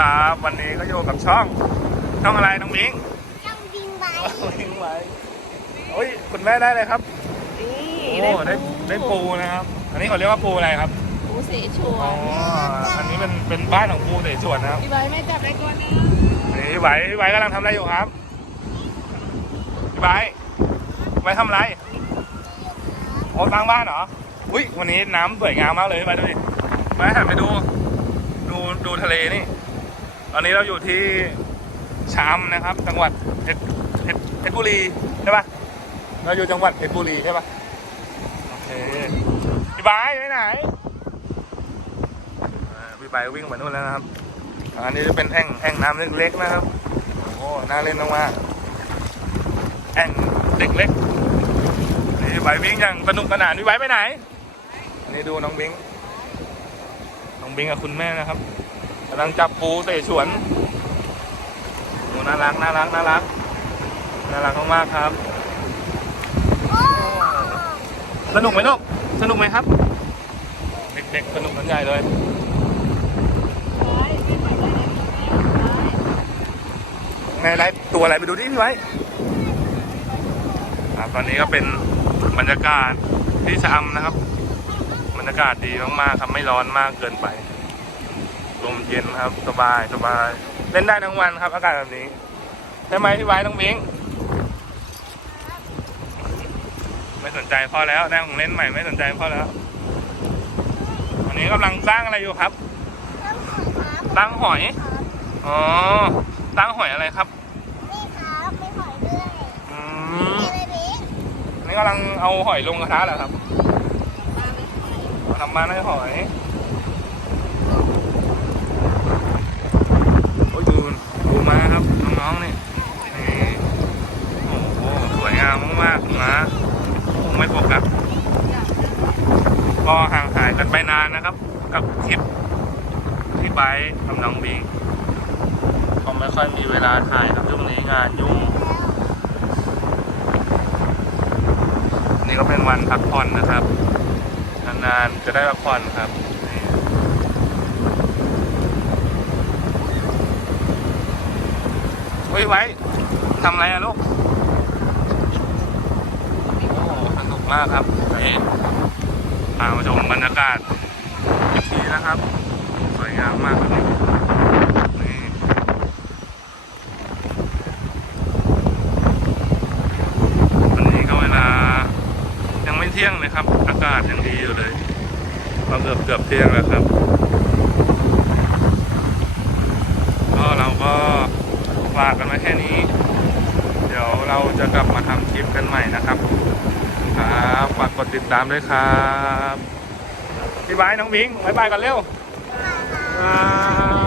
ครับ วันนี้ก็อยู่กับช่อง ช่องอะไรน้องมิงต้องบินไปมิงไว้โอ้ยคุณแม่ได้เลยครับนี่โอ้ได้ได้ปูนะครับ อันนี้เขาเรียกว่าปูอะไรครับ ปูเสฉวอ๋อนอันนี้เป็นเป็นบ้านของปูเสฉวนนะครับพี่ใบไม่จับได้ก่อนนะนี่พี่ไหวพี่ไหวกำลังทำอะไรอยู่ครับพี่ไหวพี่ไหวทำอะไรโอ้สร้างบ้านเหรออุ้ยวันนี้น้ำสวยงามมากเลยพี่ไหวดูดิพี่ไหวหันไปดูดูดูทะเลนี่ ตอนนี้เราอยู่ที่ชามนะครับ จังหวัดเพชรเพชรบุรีใช่ปะเราอยู่จังหวัดเพชรบุรีใช่ปะโอเคพี่บายไปไหนพี่บายวิ่งมานู่นแล้วนะครับ อันนี้จะเป็นแอ่งแอ่งน้ำเล็กๆนะครับโอ้น่าเล่นมากๆแอ่งเด็กเล็กนี่พี่บายวิ่งอย่างสนุกสนานพี่บายไปไหน อันนี้ดูน้องบิงน้องบิงกับคุณแม่นะครับ กำลังจับปูเตะสวนโอ้น่ารักน่ารักน่ารักน่ารักมากๆครับ สนุกไหมลูกสนุกไหมครับ เด็กๆสนุกกันใหญ่เลยแม่ได้ตัวอะไรไปดูดิพี่ไว้ครับตอนนี้ก็เป็นบรรยากาศที่ชะอำนะครับ บรรยากาศดีมากๆครับไม่ร้อนมากเกินไป ลมเย็นครับสบายสบาย เล่นได้ทั้งวันครับ อากาศแบบนี้ใช่ไหมพี่ไว้ต้องบิงไม่สนใจพ่อแล้วได้ของเล่นใหม่ไม่สนใจพ่อแล้ววันนี้กำลังสร้างอะไรอยู่ครับตั้งหอยอ๋อตั้งหอยอะไรครับนี่ครับไม่หอยเรื่อยอืเจมเบบีนี่กำลังเอาหอยลงกระทะเหรอครับทำบ้านให้หอย โอ้ยดูดู มาครับน้องๆนี่นี่โอ้โหสวยงามมากๆนะคงไม่ปกครับก็ห่างหายกันไปนานนะครับ กับคลิปที่ไบร์ทกับน้องบิงผมไม่ค่อยมีเวลาถ่ายครับช่วงนี้งานยุ่งนี่ก็เป็นวันพักผ่อนนะครับนานๆจะได้พักผ่อนครับนี่เฮ้ยไว้ทำอะไรอะลูกโอ้สนุกมากครับนี่พามาชมบรรยากาศอีกทีนะครับ สวยงามมากครับนี่วันนี้ก็เวลา ยังไม่เที่ยงเลยครับ อากาศยังดีอยู่เลยก็เกือบเกือบเที่ยงแล้วครับ ก็เราก็ฝากกันไว้แค่นี้ เดี๋ยวเราจะกลับมาทำคลิปกันใหม่นะครับครับฝากกดติดตามด้วยครับพี่บายน้องบิงบายบายกันเร็วมายบาย